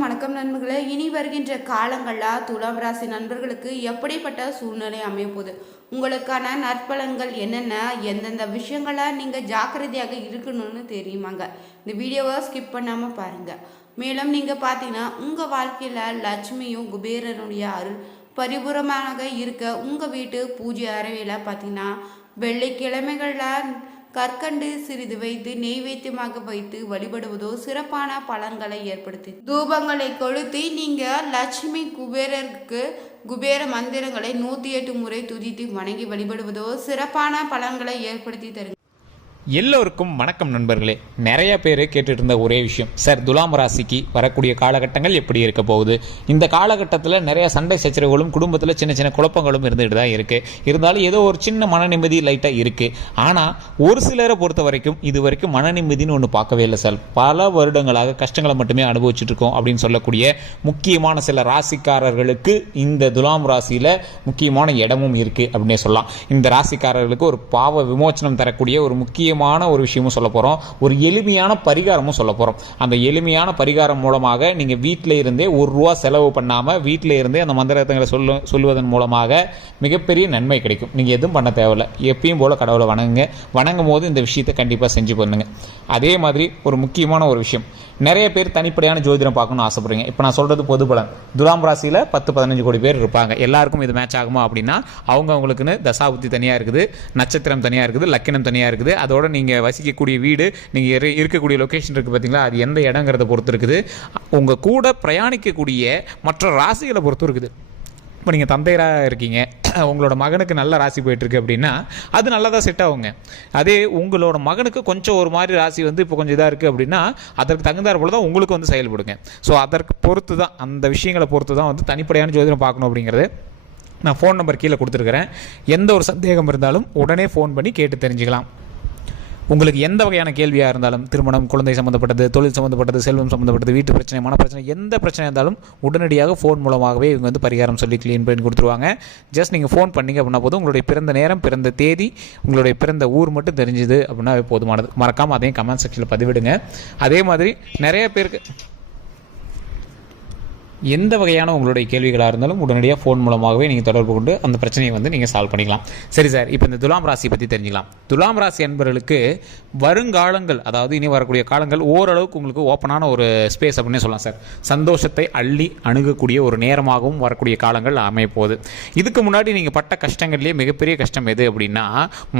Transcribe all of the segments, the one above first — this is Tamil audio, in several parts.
எல்லோருக்கும் வணக்கம் நண்பர்களே. இனி வருகின்ற காலங்களில் துலாம் ராசி நண்பர்களுக்கு எப்படிப்பட்ட சூழ்நிலை அமையப்போகுது, உங்களுக்கான நற்பலன்கள் என்னென்ன, எந்தெந்த விஷயங்களை நீங்கள் ஜாக்கிரதையாக இருக்கணும்னு தெரியுமாங்க. இந்த வீடியோவை ஸ்கிப் பண்ணாமல் பாருங்கள். மேலும் நீங்கள் பார்த்தீங்கன்னா உங்கள் வாழ்க்கையில் லட்சுமியும் குபேரனுடைய அருள் பரிபூரமாக இருக்க உங்கள் வீட்டு பூஜை அறையில் பார்த்தீங்கன்னா வெள்ளிக்கிழமைகளில் கற்கண்டு சிறிது வைத்து நெய்வேத்தியமாக வைத்து வழிபடுவதோ சிறப்பான பலன்களை ஏற்படுத்தி தூபங்களை கொளுத்தி நீங்கள் லட்சுமி குபேர மந்திரங்களை 108 முறை துதித்து வணங்கி வழிபடுவதோ சிறப்பான பலன்களை ஏற்படுத்தி தருங்க. எல்லோருக்கும் வணக்கம் நண்பர்களே. நிறைய பேர் கேட்டுட்டு இருந்த ஒரே விஷயம், சார் துலாம் ராசிக்கு வரக்கூடிய காலகட்டங்கள் எப்படி இருக்க போகுது? இந்த காலகட்டத்தில் நிறைய சண்டை சச்சரவுகளும் குடும்பத்தில் சின்ன சின்ன குழப்பங்களும் இருந்துகிட்டு தான் இருக்குது. இருந்தாலும் ஏதோ ஒரு சின்ன மன நிம்மதி லைட்டாக இருக்குது. ஆனால் ஒரு சிலரை பொறுத்த வரைக்கும் இது வரைக்கும் மன நிம்மதினு ஒன்று பார்க்கவே இல்லை சார். பல வருடங்களாக கஷ்டங்களை மட்டுமே அனுபவிச்சுட்டு இருக்கோம் அப்படின்னு சொல்லக்கூடிய முக்கியமான சில ராசிக்காரர்களுக்கு இந்த துலாம் ராசியில் முக்கியமான இடமும் இருக்குது அப்படின்னே சொல்லலாம். இந்த ராசிக்காரர்களுக்கு ஒரு பாவ விமோச்சனம் தரக்கூடிய ஒரு முக்கியமான ஒரு விஷயமும் சொல்ல போறோம், ஒரு எளிமையான பரிகாரமும் சொல்ல போறோம். அந்த எளிமையான பரிகாரம் மூலமாக நீங்க வீட்டில இருந்தே ₹1 செலவு பண்ணாம வீட்டில இருந்தே அந்த மந்திரங்களை சொல்லுவதன் மூலமாக மிகப்பெரிய நன்மை கிடைக்கும். நீங்க எதுவும் பண்ண தேவையில்லை. எப்பயும் போல கடவுளை வணங்கும் போது இந்த விஷயத்தை கண்டிப்பா செஞ்சு பண்ணுங்க. அதே மாதிரி ஒரு முக்கியமான ஒரு விஷயம், நிறைய பேர் தனிப்படையான ஜோதிடம் பார்க்கணும்னு ஆசைப்படுறீங்க. இப்போ நான் சொல்றது பொது பலன். துலாம் ராசியில் 10-15 கோடி பேர் இருப்பாங்க. எல்லாருக்கும் இது மேட்ச் ஆகுமா அப்படின்னா அவங்களுக்குன்னு தசாபுத்தி தனியாக இருக்குது, நட்சத்திரம் தனியாக இருக்குது, லக்கினம் தனியாக இருக்குது. அதோட நீங்கள் வசிக்கக்கூடிய வீடு, நீங்கள் இருக்கக்கூடிய லொக்கேஷன் இருக்குது பார்த்தீங்களா, அது எந்த இடங்கிறத பொறுத்து இருக்குது. உங்கள் கூட பிரயாணிக்கக்கூடிய மற்ற ராசிகளை பொறுத்து இருக்குது. இப்போ நீங்கள் தந்தையராக இருக்கீங்க, உங்களோட மகனுக்கு நல்ல ராசி போயிட்டுருக்கு அப்படின்னா அது நல்லா தான் செட் ஆகுங்க. அதே உங்களோட மகனுக்கு கொஞ்சம் ஒரு மாதிரி ராசி இப்போ கொஞ்சம் இதாக இருக்குது அப்படின்னா அதற்கு தகுந்தாற் போல தான் உங்களுக்கு செயல்படுங்க. ஸோ அதற்கு பொறுத்து தான், அந்த விஷயங்களை பொறுத்து தான் தனிப்படையான ஜோதிடம் பார்க்கணும் அப்படிங்கிறது. நான் ஃபோன் நம்பர் கீழே கொடுத்துருக்கிறேன். எந்த ஒரு சந்தேகம் இருந்தாலும் உடனே ஃபோன் பண்ணி கேட்டு தெரிஞ்சுக்கலாம். உங்களுக்கு எந்த வகையான கேள்வியாக இருந்தாலும், திருமணம், குழந்தை சம்மந்தப்பட்டது, தொழில் சம்மந்தப்பட்டது, செல்வம் சம்மந்தப்பட்டது, வீட்டு பிரச்சனை, மன பிரச்சனை, எந்த பிரச்சனை இருந்தாலும் உடனடியாக ஃபோன் மூலமாகவே இவங்க பரிகாரம் சொல்லி க்ளீன் பண்ணி கொடுத்துருவாங்க. ஜஸ்ட் நீங்கள் ஃபோன் பண்ணிங்க அப்படின்னா போதும். உங்களுடைய பிறந்த நேரம், பிறந்த தேதி, உங்களுடைய பிறந்த ஊர் மட்டும் தெரிஞ்சுது அப்படின்னா போதுமானது. மறக்காமல் அதையும் கமெண்ட் செக்ஷனில் பதிவிடுங்க. அதே மாதிரி நிறைய பேருக்கு எந்த வகையான உங்களுடைய கேள்விகளாக இருந்தாலும் உடனடியாக ஃபோன் மூலமாகவே நீங்கள் தொடர்பு கொண்டு அந்த பிரச்சனையை நீங்கள் சால்வ் பண்ணிக்கலாம். சரி சார், இப்போ இந்த துலாம் ராசி பற்றி தெரிஞ்சுக்கலாம். துலாம் ராசி என்பவர்களுக்கு வருங்காலங்கள், அதாவது இனி வரக்கூடிய காலங்கள் ஓரளவுக்கு உங்களுக்கு ஓப்பனான ஒரு ஸ்பேஸ் அப்படின்னே சொல்லலாம் சார். சந்தோஷத்தை அள்ளி அணுகக்கூடிய ஒரு நேரமாகவும் வரக்கூடிய காலங்கள் அமையப்போகுது. இதுக்கு முன்னாடி நீங்கள் பட்ட கஷ்டங்கள்லேயே மிகப்பெரிய கஷ்டம் எது அப்படின்னா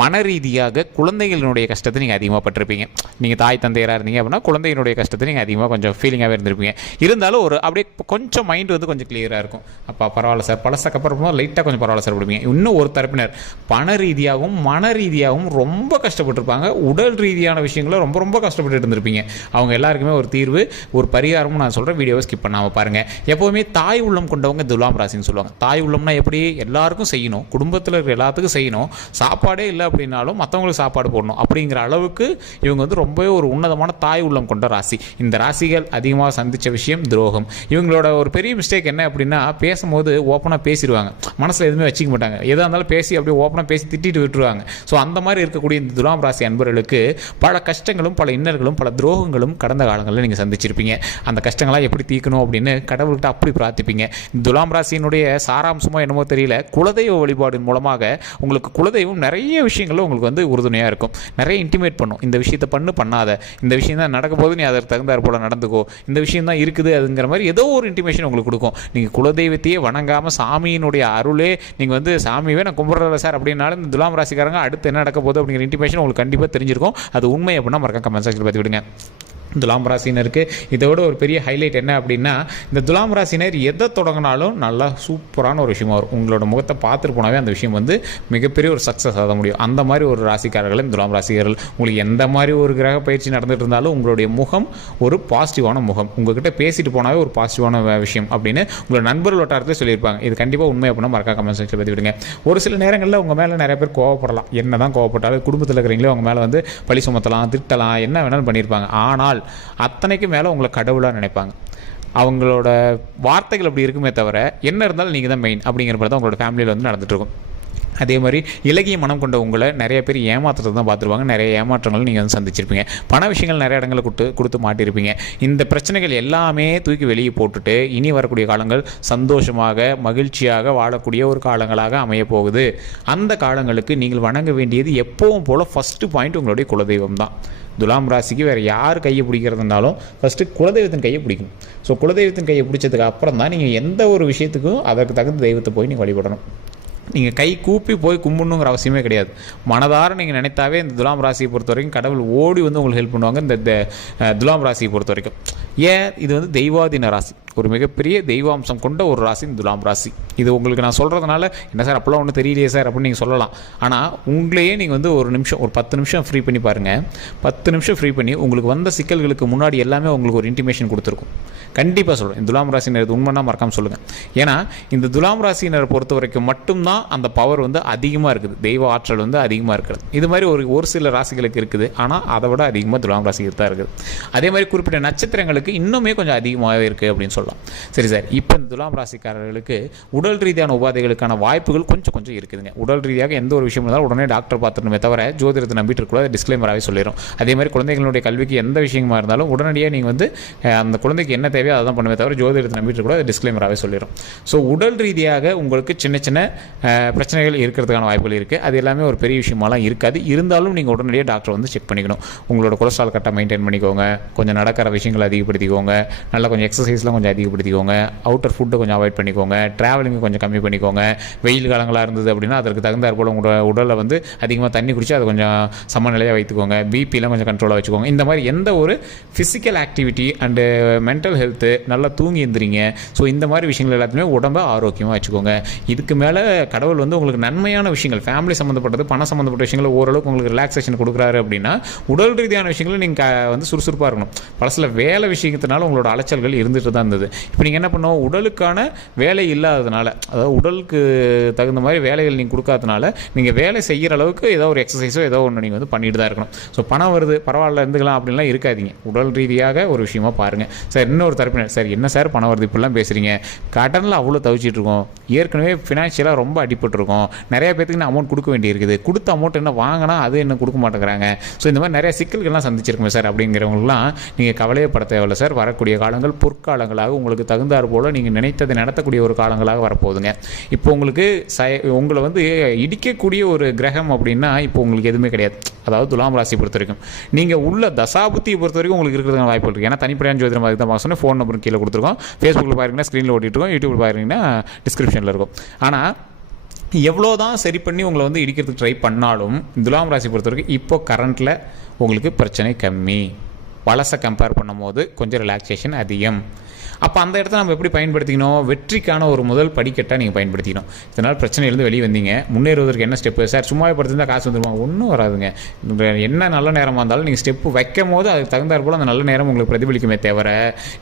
மன ரீதியாக குழந்தைகளினுடைய கஷ்டத்தை நீங்கள் அதிகமாக பட்டிருப்பீங்க. நீங்கள் தாய் தந்தையராக இருந்தீங்க அப்படின்னா குழந்தைகளுடைய கஷ்டத்தை நீங்கள் அதிகமாக கொஞ்சம் ஃபீலிங்காகவே இருந்திருப்பீங்க. இருந்தாலும் ஒரு அப்படியே கொஞ்சம் மைண்ட் கொஞ்சம் கிளியராக இருக்கும். அப்போ பரவாயில்ல சார், பழசக்கப்புறம் லைட்டாக கொஞ்சம் பரவாயில்ல சார் விடுவீங்க. இன்னும் ஒரு தரப்பினர் பண ரீதியாகவும் மன ரீதியாகவும் ரொம்ப கஷ்டப்பட்டுருப்பாங்க. உடல் ரீதியான விஷயங்கள ரொம்ப ரொம்ப கஷ்டப்பட்டு இருந்திருப்பீங்க. அவங்க எல்லாருக்குமே ஒரு தீர்வு, ஒரு பரிகாரமும் நான் சொல்கிறேன். வீடியோவை ஸ்கிப் பண்ணாமல் பாருங்கள். எப்போவுமே தாய் உள்ளம் கொண்டவங்க துலாம் ராசின்னு சொல்லுவாங்க. தாய் உள்ளம்னா எப்படி? எல்லாருக்கும் செய்யணும், குடும்பத்தில் இருக்கிற எல்லாத்துக்கும் செய்யணும். சாப்பாடே இல்லை அப்படின்னாலும் மற்றவங்களுக்கு சாப்பாடு போடணும் அப்படிங்கிற அளவுக்கு இவங்க ரொம்பவே ஒரு உன்னதமான தாய் உள்ளம் கொண்ட ராசி. இந்த ராசிகள் அதிகமாக சந்தித்த விஷயம் துரோகம். இவங்களோட ஒரு பெரிய மிஸ்டேக் என்ன அப்படின்னா பேசும்போது ஓப்பனாக பேசிடுவாங்க, மனசில் எதுவுமே வச்சுக்க மாட்டாங்க. எதாக இருந்தாலும் பேசி அப்படியே ஓப்பனாக பேசி திட்டிட்டு விட்டுருவாங்க. ஸோ அந்த மாதிரி இருக்கக்கூடிய இந்த துலாம் ராசி அன்பர்களுக்கு பல கஷ்டங்களும் பல இன்னல்களும் பல துரோகங்களும் கடந்த காலங்களில் நீங்கள் சந்திச்சிருப்பீங்க. அந்த கஷ்டங்களாக எப்படி தீர்க்கணும் அப்படின்னு கடவுள்கிட்ட அப்படி பிரார்த்திப்பீங்க. துலாம் ராசியினுடைய சாராம்சமாக என்னமோ தெரியல, குலதெய்வ வழிபாடின் மூலமாக உங்களுக்கு குலதெய்வம் நிறைய விஷயங்களும் உங்களுக்கு உறுதுணையாக இருக்கும். நிறைய இன்டிமேட் பண்ணும், இந்த விஷயத்தை பண்ணாத, இந்த விஷயம் தான் நடக்கும் போது நீ அதற்கு தகுந்தாற் போல நடந்துக்கோ, இந்த விஷயம் தான் இருக்குது அதுங்கிற மாதிரி ஏதோ ஒரு இன்டிமேஷன் உங்களுக்கு கொடுக்கும். நீங்கள் குலதெய்வத்தையே வணங்காமல் சாமியினுடைய அருளே நீங்கள் சாமியவே நான் கும்பிட்றதில்ல சார் அப்படின்னாலும் இந்த துலாம் ராசிக்காரங்க அடுத்து என்ன நடக்க போகுது அப்படிங்கிற இன்டிமேஷன் உங்களுக்கு கண்டிப்பாக தெரிஞ்சிருக்கும். அது உண்மை அப்படின்னா மறக்காம கமெண்ட் செக்ஷனில் பார்த்து விடுங்க. துலாம் ராசினருக்கு இதோட ஒரு பெரிய ஹைலைட் என்ன அப்படின்னா, இந்த துலாம் ராசினர் எதை தொடங்கினாலும் நல்லா சூப்பரான ஒரு விஷயமா வரும். உங்களோட முகத்தை பார்த்துட்டு போனாவே அந்த விஷயம் மிகப்பெரிய ஒரு சக்ஸஸ் ஆக முடியும். அந்த மாதிரி ஒரு ராசிக்காரர்கள் இந்த துலாம் ராசிக்காரர்கள். உங்களுக்கு எந்த மாதிரி ஒரு கிரக பயிற்சி நடந்துட்டு இருந்தாலும் உங்களுடைய முகம் ஒரு பாசிட்டிவான முகம், உங்ககிட்ட பேசிட்டு போனாவே ஒரு பாசிட்டிவான விஷயம் அப்படின்னு உங்களோட நண்பர்கள் வட்டாரத்தில் சொல்லியிருப்பாங்க. இது கண்டிப்பாக உண்மை அப்படின்னா மறக்காம கமெண்ட் செக்ஷனில் பற்றி விடுங்க. ஒரு சில நேரங்களில் உங்கள் மேலே நிறைய பேர் கோவப்படலாம். என்ன தான் கோவப்பட்டாலும் குடும்பத்தில் இருக்கிறீங்களே அவங்க மேலே பழி சுமத்தலாம், திட்டலாம், என்ன வேணாலும் பண்ணியிருப்பாங்க. ஆனால் அத்தனைக்கு மேலே உங்களை கடவுளாக நினைப்பாங்க. அவங்களோட வார்த்தைகள் அப்படி இருக்குமே தவிர என்ன இருந்தாலும் நீங்கள் தான் மெயின் அப்படிங்கிற மாதிரி தான் உங்களோட ஃபேமிலியில் நடந்துட்டு இருக்கும். அதே மாதிரி இலகிய மனம் கொண்ட உங்களை நிறைய பேர் ஏமாத்துறது தான் பார்த்துருவாங்க. நிறைய ஏமாற்றங்கள் நீங்கள் வந்து சந்திச்சிருப்பீங்க. பண விஷயங்கள் நிறைய இடங்களை கொடுத்து மாட்டியிருப்பீங்க. இந்த பிரச்சனைகள் எல்லாமே தூக்கி வெளியே போட்டுட்டு இனி வரக்கூடிய காலங்கள் சந்தோஷமாக மகிழ்ச்சியாக வாழக்கூடிய ஒரு காலங்களாக அமையப்போகுது. அந்த காலங்களுக்கு நீங்கள் வணங்க வேண்டியது எப்பவும் போல் ஃபஸ்ட்டு பாயிண்ட் உங்களுடைய குலதெய்வம் தான். துலாம் ராசிக்கு வேறு யார் கையை பிடிக்கிறதுனாலும் ஃபஸ்ட்டு குலதெய்வத்தின் கையை பிடிக்கணும். ஸோ குலதெய்வத்தின் கையை பிடிச்சதுக்கு அப்புறம் தான் நீங்கள் எந்த ஒரு விஷயத்துக்கும் அதற்கு தகுந்த தெய்வத்தை போய் நீங்கள் வழிபடணும். நீங்கள் கை கூப்பி போய் கும்பிடணுங்கிற அவசியமே கிடையாது. மனதார நீங்கள் நினைத்தாவே இந்த துலாம் ராசியை பொறுத்த வரைக்கும் கடவுள் ஓடி வந்து உங்களுக்கு ஹெல்ப் பண்ணுவாங்க. இந்த துலாம் ராசியை பொறுத்த வரைக்கும் ஏன் இது வந்து தெய்வாதீன ராசி, ஒரு மிகப்பெரிய தெய்வாம்சம் கொண்ட ஒரு ராசி இந்த துலாம் ராசி. இது உங்களுக்கு நான் சொல்கிறதுனால என்ன சார் அப்போல்லாம் ஒன்றும் தெரியலையே சார் அப்படின்னு நீங்கள் சொல்லலாம். ஆனால் உங்களையே நீங்கள் வந்து ஒரு 10 நிமிஷம் ஃப்ரீ பண்ணி பாருங்கள். 10 நிமிஷம் ஃப்ரீ பண்ணி உங்களுக்கு வந்த சிக்கல்களுக்கு முன்னாடி எல்லாமே உங்களுக்கு ஒரு இன்டிமேஷன் கொடுத்துருக்கும். கண்டிப்பாக சொல்கிறேன், இந்த துலாம் ராசினர் இது உண்மைன்னா மறக்காமல் சொல்லுங்கள். ஏன்னா இந்த துலாம் ராசினரை பொறுத்த வரைக்கும் மட்டும்தான் அந்த பவர் வந்து அதிகமாக இருக்குது, தெய்வ ஆற்றல் வந்து அதிகமாக இருக்கிறது. இது மாதிரி ஒரு சில ராசிகளுக்கு இருக்குது, ஆனால் அதை விட அதிகமாக துலாம் ராசிக்கு தான் இருக்குது. அதே மாதிரி குறிப்பிட்ட நட்சத்திரங்களுக்கு இன்னுமே கொஞ்சம் அதிகமாகவே இருக்குது அப்படின்னு சொல்லலாம். சரி சார், இப்போ இந்த துலாம் ராசிக்காரர்களுக்கு உடல் ரீதியான உபாதைகளுக்கான வாய்ப்புகள் கொஞ்சம் இருக்குதுங்க. உடல் ரீதியாக எந்த ஒரு விஷயம் இருந்தாலும் உடனே டாக்டர் பார்த்துணுமே தவிர ஜோதிடத்தை நம்பிட்டு இருக்கக்கூடாது, டிஸ்க்ளைமராகவே சொல்லிடும். அதே மாதிரி குழந்தைகளுடைய கல்விக்கு எந்த விஷயமா இருந்தாலும் உடனடியாக நீங்கள் வந்து அந்த குழந்தைக்கு என்ன தேவையோ அதை தான் பண்ணுமே தவிர ஜோதிடத்தை நம்பிட்டு கூட டிஸ்க்ளைமராகவே சொல்லிடும். ஸோ உடல் ரீதியாக உங்களுக்கு சின்ன பிரச்சனைகள் இருக்கிறதுக்கான வாய்ப்புகள் இருக்குது. அது எல்லாமே ஒரு பெரிய விஷயமாலாம் இருக்காது. இருந்தாலும் நீங்கள் உடனடியாக டாக்டர் வந்து செக் பண்ணிக்கணும். உங்களோட கொலஸ்ட்ரால் கரெக்டாக மெயின்டைன் பண்ணிக்கோங்க, கொஞ்சம் நடக்கிற விஷயங்களை அதிகப்படுத்திக்கோங்க, நல்லா கொஞ்சம் எக்ஸசைஸ்லாம் கொஞ்சம் அதிகப்படுத்திக்கோங்க, அவுட்டர் ஃபுட்டை கொஞ்சம் அவாய்ட் பண்ணிக்கோங்க, ட்ராவலிங்கை கொஞ்சம் கம்மி பண்ணிக்கோங்க. வெயில் காலங்களாக இருந்தது அப்படின்னா அதற்கு தகுந்தாற் போல் உங்களோட உடலை வந்து அதிகமாக தண்ணி குடித்து அதை கொஞ்சம் சமநிலையாக வைத்துக்கோங்க. பிபிலாம் கொஞ்சம் கண்ட்ரோலாக வச்சுக்கோங்க. இந்த மாதிரி எந்த ஒரு physical activity and mental health, நல்லா தூங்கி எழுந்திரிங்க. ஸோ இந்த மாதிரி விஷயங்கள் எல்லாத்தையுமே உடம்பை ஆரோக்கியமாக வச்சுக்கோங்க. இதுக்கு மேலே கடவுள் வந்து உங்களுக்கு நன்மையான விஷயங்கள், ஃபேமிலி சம்மந்தப்பட்டது, பணம் சம்மந்தப்பட்ட விஷயங்கள் ஓரளவுக்கு உங்களுக்கு ரிலாக்ஸேஷன் கொடுக்குறாரு அப்படின்னா உடல் ரீதியான விஷயங்கள் நீங்கள் வந்து சுறுசுறுப்பாக இருக்கணும். பலசில வேலை விஷயத்தினால உங்களோட அலைச்சல்கள் இருந்துட்டு தான் இருந்தது. இப்போ நீங்கள் என்ன பண்ணணும், உடலுக்கான வேலை இல்லாததுனால, அதாவது உடலுக்கு தகுந்த மாதிரி வேலைகள் நீங்கள் கொடுக்காதனால நீங்கள் வேலை செய்கிற அளவுக்கு ஏதோ ஒரு எக்ஸசைஸோ ஏதோ ஒன்று நீங்கள் வந்து பண்ணிட்டு தான் இருக்கணும். ஸோ பணம் வருது பரவாயில்ல இருந்துக்கலாம் அப்படின்லாம் இருக்காதீங்க. உடல் ரீதியாக ஒரு விஷயமா பாருங்கள். சார் இன்னொரு தரப்பினர், சார் என்ன சார் பணம் வருது இப்படிலாம் பேசுகிறீங்க, கடனில் அவ்வளோ தவிச்சிட்டு இருக்கோம், ஏற்கனவே ஃபினான்ஷியலாக ரொம்ப அடிபட்டுருக்கோம், நிறைய பேருக்கு நான் அமௌண்ட் கொடுக்க வேண்டியிருக்குது, கொடுத்த அமௌண்ட் என்ன வாங்கினா அது என்ன கொடுக்க மாட்டேங்கிறாங்க, ஸோ இந்த மாதிரி நிறைய சிக்கல்கள்லாம் சந்திச்சிருக்கோம் சார் அப்படிங்கிறவங்களாம் நீங்கள் கவலையே பட தேவையில்லை சார். வரக்கூடிய காலங்கள் பொற்காலங்களாக உங்களுக்கு தகுந்தாற் போல் நீங்கள் நினைத்ததை நடத்தக்கூடிய ஒரு காலங்களாக வரப்போகுதுங்க. இப்போ உங்களுக்கு உங்களை வந்து இடிக்கக்கூடிய ஒரு கிரகம் அப்படின்னா இப்போ உங்களுக்கு எதுவுமே கிடையாது. அதாவது துலாம் ராசி பொறுத்த வரைக்கும் நீங்கள் உள்ள தசாபுத்தியை பொறுத்த வரைக்கும் உங்களுக்கு இருக்கிறதுக்கான வாய்ப்பு இருக்குது. ஏன்னா தனிப்படையான ஜோதிடம் மாதிரி தான் பார்க்கணும். ஃபோன் நம்பர் கீழே கொடுத்துருக்கோம். ஃபேஸ்புக்கில் பாருங்கன்னா ஸ்க்ரீனில் ஓட்டிகிட்டு யூடியூப்பில் பாருங்கன்னா டிஸ்கிரிப்ஷனில் இருக்கும். ஆனால் எவ்வளோ தான் சரி பண்ணி உங்களை வந்து இடிக்கிறதுக்கு ட்ரை பண்ணாலும் துலாம் ராசி பொறுத்த வரைக்கும் இப்போ கரண்ட்டில் உங்களுக்கு பிரச்சனை கம்மி. பழசை கம்பேர் பண்ணும் போது கொஞ்சம் ரிலாக்ஸேஷன் அதிகம். அப்போ அந்த இடத்த நம்ம எப்படி பயன்படுத்திக்கணும், வெற்றிக்கான ஒரு முதல் படிக்கட்டாக நீங்கள் பயன்படுத்திக்கணும். இதனால் பிரச்சனையிலேருந்து வெளியே வந்தீங்க, முன்னேறுவதற்கு என்ன ஸ்டெப்பு சார், சும்மாவே படுத்திருந்தால் காசு வந்துடுவாங்க, ஒன்றும் வராதுங்க. என்ன நல்ல நேரமாக இருந்தாலும் நீங்கள் ஸ்டெப்பு வைக்கும் போது அதுக்கு தகுந்தாற் போல் அந்த நல்ல நேரம் உங்களுக்கு பிரதிபலிக்குமே தவிர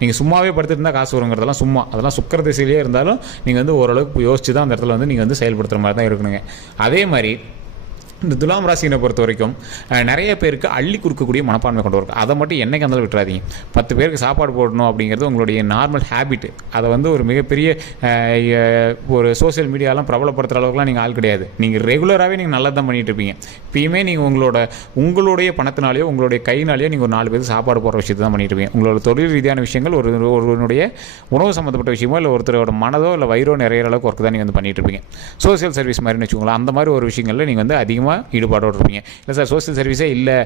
நீங்கள் சும்மாவே படுத்துருந்தால் காசு வருங்கிறதெல்லாம் சும்மா, அதெல்லாம் சுக்கர திசையிலே இருந்தாலும் நீங்கள் வந்து ஓரளவுக்கு யோசிச்சு தான் அந்த இடத்துல வந்து நீங்கள் வந்து செயல்படுத்துகிற மாதிரி தான் இருக்கணுங்க. அதே மாதிரி இந்த துலாம் ராசினை பொறுத்த வரைக்கும் நிறைய பேருக்கு அள்ளி கொடுக்கக்கூடிய மனப்பான்மை கொண்டு வரும். அதை மட்டும் என்னைக்கு இருந்தாலும் விட்டுறாதீங்க. 10 பேருக்கு சாப்பாடு போடணும் அப்படிங்கிறது உங்களுடைய நார்மல் ஹேபிட்டு. அதை வந்து ஒரு மிகப்பெரிய ஒரு சோசியல் மீடியாலாம் பிரபலப்படுத்துகிற அளவுக்குலாம் நீங்கள் ஆள் கிடையாது. நீங்கள் ரெகுலராகவே நீங்கள் நல்லா தான் பண்ணிகிட்டு இருப்பீங்க. இப்பயுமே நீங்கள் உங்களுடைய பணத்தினாலேயோ உங்களுடைய கையினாலேயோ நீங்கள் ஒரு 4 பேருக்கு சாப்பாடு போடுற விஷயத்தை தான் பண்ணிட்டு இருப்பீங்க. உங்களோட தொழில் ரீதியான விஷயங்கள் ஒருவனுடைய உணவு சம்மந்தப்பட்ட விஷயமோ இல்லை ஒருத்தரோட மனதோ இல்லை வயிறோ நிறைய அளவுக்கு ஒர்க்கு தான் நீங்கள் வந்து பண்ணிட்டு இருப்பீங்க. சோசியல் சர்வீஸ் மாதிரின்னு வச்சுக்கோங்களேன். அந்த மாதிரி ஒரு விஷயங்களில் நீங்கள் வந்து அதிகமாக ஈடுபாடோடு இருப்பீங்க. இல்லை சார் சோசியல் சர்வீஸே இல்லை,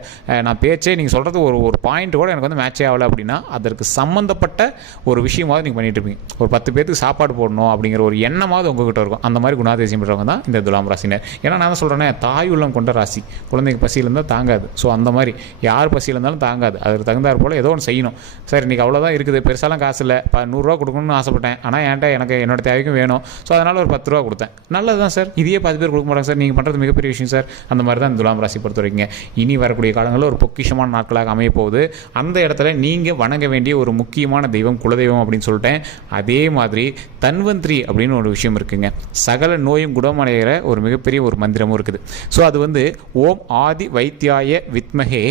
நான் பேச்சே நீங்கள் சொல்கிறது ஒரு பாயிண்ட் கூட எனக்கு வந்து மேட்சே ஆகலை அப்படின்னா அதற்கு சம்மந்தப்பட்ட ஒரு விஷயமாவது நீங்கள் பண்ணிட்டு இருப்பீங்க. ஒரு 10 பேருக்கு சாப்பாடு போடணும் அப்படிங்கிற ஒரு எண்ணமாவது உங்ககிட்ட இருக்கும். அந்த மாதிரி குணாதிசயம் பெற்றவங்க தான் இந்த துலாம் ராசினர். ஏன்னா நான் தான் சொல்கிறேன்னே, தாய் உள்ளம் கொண்ட ராசி. குழந்தைக்கு பசியில் இருந்தால் தாங்காது. ஸோ அந்த மாதிரி யார் பசியில் இருந்தாலும் தாங்காது. அதுக்கு தகுந்தாற் போல் ஏதோ ஒன்று செய்யணும். சார் இன்றைக்கி அவ்வளோதான் இருக்குது, பெருசாலாம் காசு இல்லை, 100 ரூபா கொடுக்கணும்னு ஆசைப்பட்டேன், ஆனால் எனக்கு என்னோட தேவைக்கும் வேணும், ஸோ அதனால் ஒரு 10 ரூபா கொடுத்தேன். நல்லது தான் சார். இதையே 10 பேர் கொடுக்க மாட்டாங்க சார். நீங்கள் பண்ணுறது மிகப்பெரிய விஷயம் சார். அந்த மாதிரி தான் துலாம் ராசி பொறுத்த வரைக்குங்க. இனி வரக்கூடிய காலங்களில் ஒரு பொக்கிஷமான நாட்களாக அமைய போகுது. அந்த இடத்துல நீங்கள் வணங்க வேண்டிய ஒரு முக்கியமான தெய்வம் குலதெய்வம் அப்படின்னு சொல்லிட்டேன். அதே மாதிரி தன்வந்திரி அப்படின்னு ஒரு விஷயம் இருக்குங்க. சகல நோயும் குணமடைகிற ஒரு மிகப்பெரிய ஒரு மந்திரமும் இருக்குது. ஸோ அது வந்து ஓம் ஆதி வைத்தியாய வித்மகே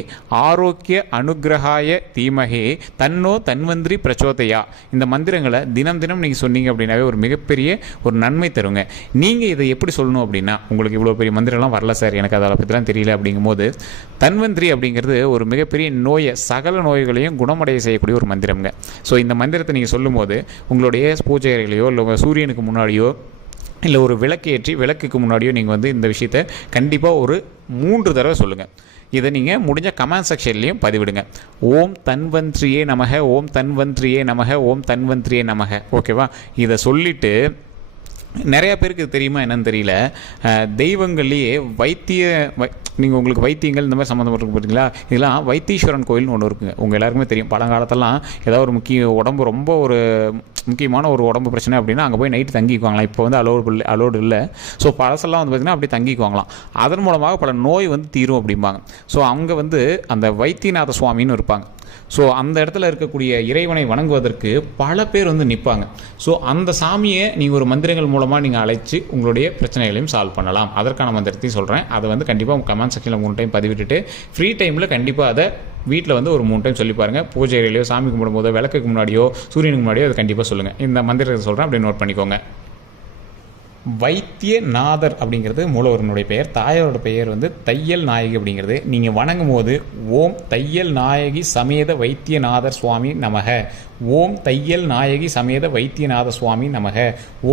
ஆரோக்கிய அனுகிரகாய தீமகே தன்னோ தன்வந்திரி பிரச்சோதயா. இந்த மந்திரங்களை தினம் தினம் நீங்கள் சொன்னீங்க அப்படின்னாவே ஒரு மிகப்பெரிய ஒரு நன்மை தருங்க. நீங்கள் இதை எப்படி சொல்லணும் அப்படின்னா, உங்களுக்கு இவ்வளோ பெரிய மந்திரம்லாம் வரல சார், எனக்கு அதை பற்றிலாம் தெரியல அப்படிங்கும்போது, தன்வந்திரி அப்படிங்கிறது ஒரு மிகப்பெரிய நோயை, சகல நோய்களையும் குணமடைய செய்யக்கூடிய ஒரு மந்திரம்ங்க. ஸோ இந்த மந்திரத்தை நீங்கள் சொல்லும்போது உங்களுடைய பூஜை அறையிலையோ இல்லை சூரியனுக்கு முன்னாடியோ இல்லை ஒரு விளக்கேற்றி விளக்குக்கு முன்னாடியோ நீங்கள் வந்து இந்த விஷயத்தை கண்டிப்பாக ஒரு 3 தடவை சொல்லுங்கள். இதை நீங்கள் முடிஞ்ச கமெண்ட் செக்ஷன்லேயும் பதிவிடுங்க. ஓம் தன்வந்திரியே நமக, ஓம் தன்வந்திரியே நமக, ஓம் தன்வந்திரியே நமக. ஓகேவா? இதை சொல்லிவிட்டு நிறையா பேருக்கு இது தெரியுமா என்னன்னு தெரியல, தெய்வங்கள்லேயே நீங்கள் உங்களுக்கு வைத்தியங்கள் இந்த மாதிரி சம்மந்தப்பட்டிருக்கு பார்த்தீங்களா, இதெல்லாம் வைத்தீஸ்வரன் கோயில்னு ஒன்று இருக்குங்க. உங்கள் எல்லாருக்குமே தெரியும். பழங்காலத்தெல்லாம் ஏதாவது ஒரு உடம்பு ரொம்ப ஒரு முக்கியமான ஒரு உடம்பு பிரச்சனை அப்படின்னா அங்கே போய் நைட்டு தங்கிக்குவாங்களாம். இப்போ வந்து அலோடு இல்லை. ஸோ பழசெல்லாம் வந்து பார்த்திங்கன்னா அப்படி தங்கிக்குவாங்களாம். அதன் மூலமாக பல நோய் வந்து தீரும் அப்படிம்பாங்க. ஸோ அங்கே வந்து அந்த வைத்தியநாத சுவாமின்னு இருப்பாங்க. ஸோ அந்த இடத்துல இருக்கக்கூடிய இறைவனை வணங்குவதற்கு பல பேர் வந்து நிற்பாங்க. ஸோ அந்த சாமியை நீங்கள் ஒரு மந்திரங்கள் மூலமாக நீங்கள் அழைச்சி உங்களுடைய பிரச்சனைகளையும் சால்வ் பண்ணலாம். அதற்கான மந்திரத்தையும் சொல்கிறேன். அதை வந்து கண்டிப்பாக கமெண்ட் செக்ஷனில் 3 டைம் பதிவிட்டுட்டு ஃப்ரீ டைமில் கண்டிப்பாக அதை வீட்டில் வந்து ஒரு 3 டைம் சொல்லி பாருங்கள். பூஜை அறையிலையோ சாமி கும்பிடும்போதோ விளக்குக்கு முன்னாடியோ சூரியனுக்கு முன்னாடியோ அதை கண்டிப்பாக சொல்லுங்கள். இந்த மந்திரத்தை சொல்கிறேன், அப்படி நோட் பண்ணிக்கோங்க. வைத்தியநாதர் அப்படிங்கிறது மூலவரனுடைய பெயர். தாயாரோட பெயர் வந்து தையல் நாயகி அப்படிங்கிறது. நீங்கள் வணங்கும் போது ஓம் தையல் நாயகி சமேத வைத்தியநாதர் சுவாமி நமக, ஓம் தையல் நாயகி சமேத வைத்தியநாத சுவாமி நமக,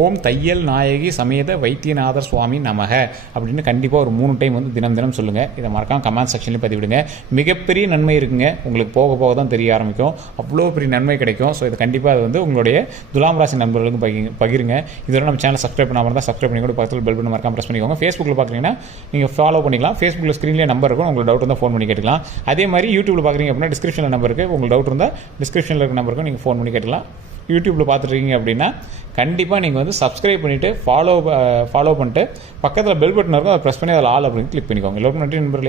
ஓம் தையல் நாயகி சமேத வைத்தியநாதர் சுவாமி நமக அப்படின்னு கண்டிப்பாக ஒரு 3 டைம் வந்து தினம் தினம் சொல்லுங்கள். இதை மறக்காம கமெண்ட் செக்ஷன்லேயும் பதிவிடுங்க. மிகப்பெரிய நன்மை இருக்குங்க. உங்களுக்கு போக போக தான் தெரிய ஆரம்பிக்கும். அவ்வளோ பெரிய நன்மை கிடைக்கும். ஸோ இது கண்டிப்பாக அது வந்து உங்களுடைய துலாம் ராசி நண்பர்களுக்கு பகிருங்க. இதோட நம்ம சேனல் சப்ஸ்கிரைப் பண்ணாமல் தான் சப்ஸ்கிரைப் பண்ணி கூட பக்கத்தில் பெல் பட்டன் மறக்காம ப்ரெஸ் பண்ணிக்கோங்க. ஃபேஸ்புக்கில் பார்க்குறீங்கன்னா நீங்கள் ஃபாலோ பண்ணிக்கலாம். ஃபேஸ்புக்கில் ஸ்க்ரீன்லேயே நம்பர் இருக்கும். உங்களுக்கு டவுட் இருந்தால் ஃபோன் பண்ணி கேட்டுக்கலாம். அதே மாதிரி யூடியூப்பில் பார்க்குறீங்க அப்படின்னா டிஸ்கிரிப்ஷனில் நம்பர் இருக்குது. உங்களுக்கு டவுட் இருந்தால் டிஸ்கிரிப்ஷனில் இருக்க நம்பருக்கும் நீங்கள் ஃபோன் பண்ணி கேட்டுக்கலாம். யூடியூப்பில் பார்த்துட்ருக்கீங்க அப்படின்னா கண்டிப்பாக நீங்கள் வந்து சப்ஸ்கிரைப் பண்ணிவிட்டு ஃபாலோ பண்ணிட்டு பக்கத்தில் பெல் பட்டன் இருக்கும். அதை ப்ரெஸ் பண்ணி அதில் ஆல் அப்படின்னு கிளிக் பண்ணிக்கோங்க. எல்லோருக்கும் நன்றி நண்பர்களே.